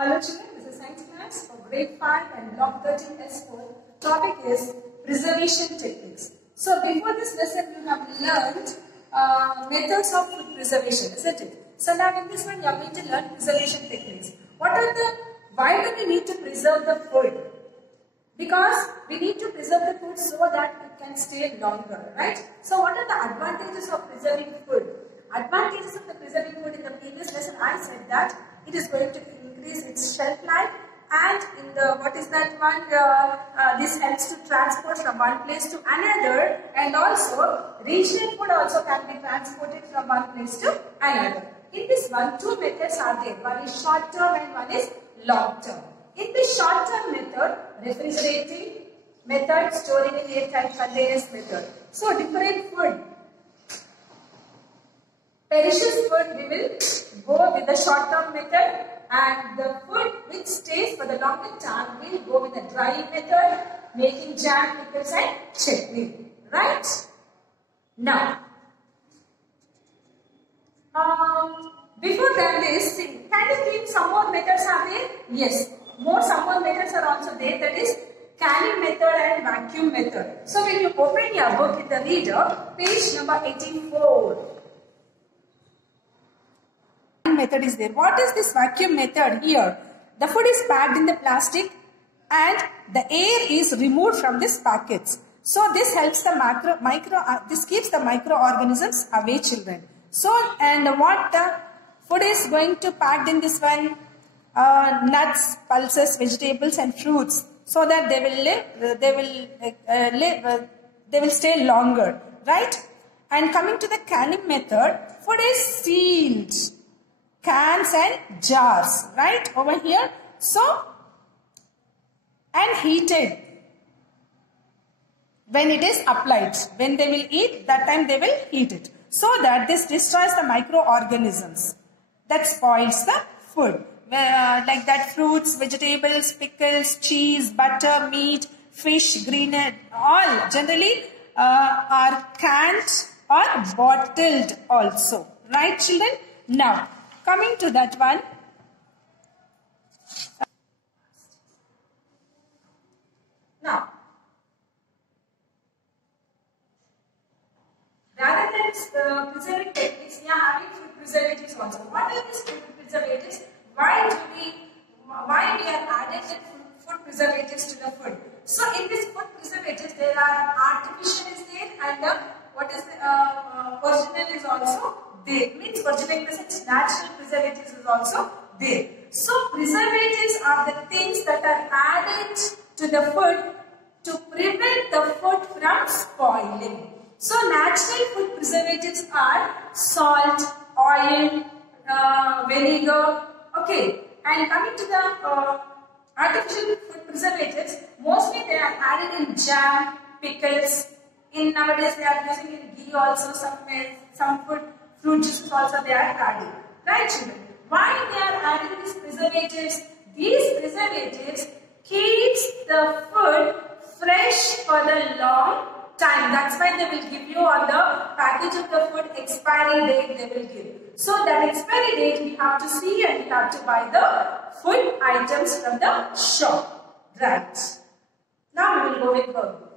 Hello children, this is science class for grade 5 and block 13 S4. Topic is preservation techniques. So before this lesson you have learned methods of food preservation, isn't it? So now in this one you are going to learn preservation techniques. Why do we need to preserve the food? Because we need to preserve the food so that it can stay longer, right? So what are the advantages of preserving food? Advantages of the preserving food, in the previous lesson I said that it is going to increase its shelf life, and in the this helps to transport from one place to another, and also regional food also can be transported from one place to another. In this one, two methods are there. One is short term and one is long term. In the short term method, refrigerating method, storing in airtight containers method. So different food. Perishable food we will go with the short term method, and the food which stays for the longer time will go with the dry method, making jam, pickles and chutney. Right? Now, before that this, can you think some more methods are there? Yes, some more methods are also there, that is canning method and vacuum method. So when you open your book in the reader, page number 84. Method is there. What is this vacuum method here? The food is packed in the plastic and the air is removed from these packets. So this helps the this keeps the microorganisms away, children. So, and what the food is going to packed in this one? Nuts, pulses, vegetables and fruits, so that they will stay longer, right? And coming to the canning method, food is sealed. Cans and jars, right, over here. So, and heated when it is applied. When they will eat, that time they will heat it. So that this destroys the microorganisms that spoils the food. Like that fruits, vegetables, pickles, cheese, butter, meat, fish, green, all generally are canned or bottled also. Right, children? Now, coming to that one, now, rather than preserving techniques, we are having food preservatives also. What are these food preservatives? Why we are adding food preservatives to the food? So in this food preservatives, there are artificial is there, and original is also there. Means original in the sense natural preservatives is also there. So preservatives are the things that are added to the food to prevent the food from spoiling. So natural food preservatives are salt, oil, vinegar. Okay, and coming to the artificial food preservatives, mostly they are added in jam, pickles. In nowadays they are using in ghee also. Some fruit juices also they are adding. Right, children? Why they are adding these preservatives? These preservatives keeps the food fresh for the long time. That's why they will give you on the package of the food expiry date they will give. So that expiry date we have to see, and we have to buy the food items from the shop. Right. Now we will go with workbook.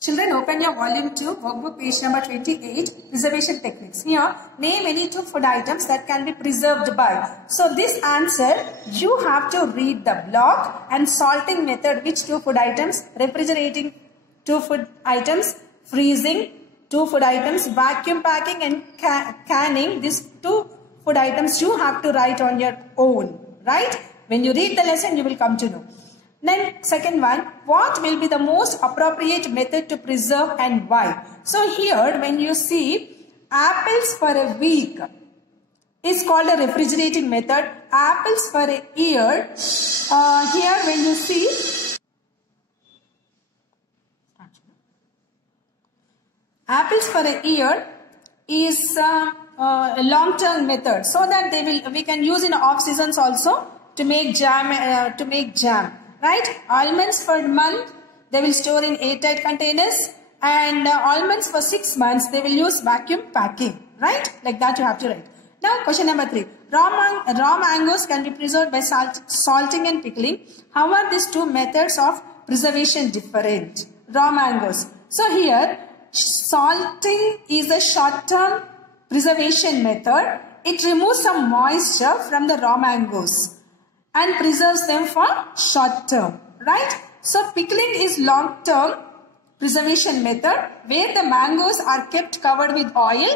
Children, open your volume 2, workbook page number 28, preservation techniques. Here, name any two food items that can be preserved by. So this answer, you have to read the block, and salting method, which two food items, refrigerating two food items, freezing two food items, vacuum packing and canning, these two food items you have to write on your own, right? When you read the lesson, you will come to know. Then second one, what will be the most appropriate method to preserve and why? So here when you see apples for a week is called a refrigerating method. Apples for a year, here when you see apples for a year is a long-term method, so that we can use in off seasons also to make jam. Right? Almonds for a month, they will store in airtight containers, and almonds for 6 months, they will use vacuum packing. Right? Like that you have to write. Now question number 3. Raw mangoes can be preserved by salting and pickling. How are these two methods of preservation different? Raw mangoes. So here salting is a short-term preservation method. It removes some moisture from the raw mangoes and preserves them for short term, right? So pickling is long-term preservation method where the mangoes are kept covered with oil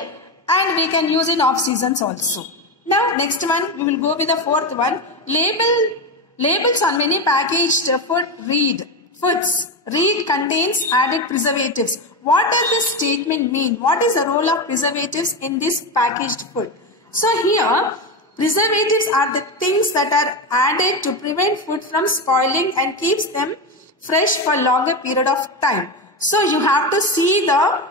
and we can use in off seasons also. Now next one, we will go with the fourth one. Labels on many packaged foods read contains added preservatives. What does this statement mean? What is the role of preservatives in this packaged food? So here, preservatives are the things that are added to prevent food from spoiling and keeps them fresh for longer period of time. So you have to see the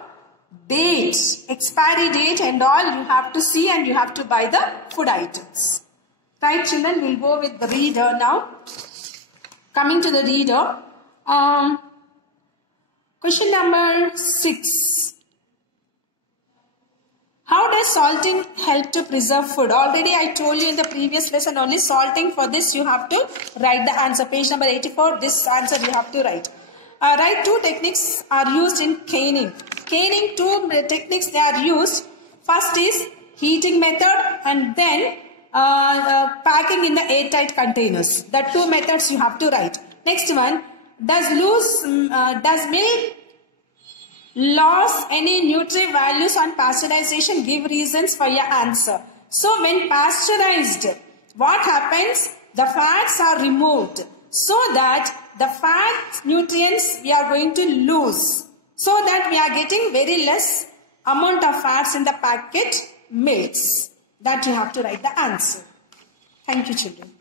date, expiry date and all you have to see, and you have to buy the food items. Right children, we'll go with the reader now. Coming to the reader. Question number 6. How does salting help to preserve food? Already I told you in the previous lesson only salting. For this you have to write the answer. Page number 84, this answer you have to write. Right, two techniques are used in canning. Canning, two techniques they are used. First is heating method and then packing in the airtight containers. The two methods you have to write. Next one, does milk lose any nutrient values on pasteurization? Give reasons for your answer. So when pasteurized, what happens? The fats are removed so that the fat nutrients we are going to lose, so that we are getting very less amount of fats in the packet milks. That you have to write the answer. Thank you children.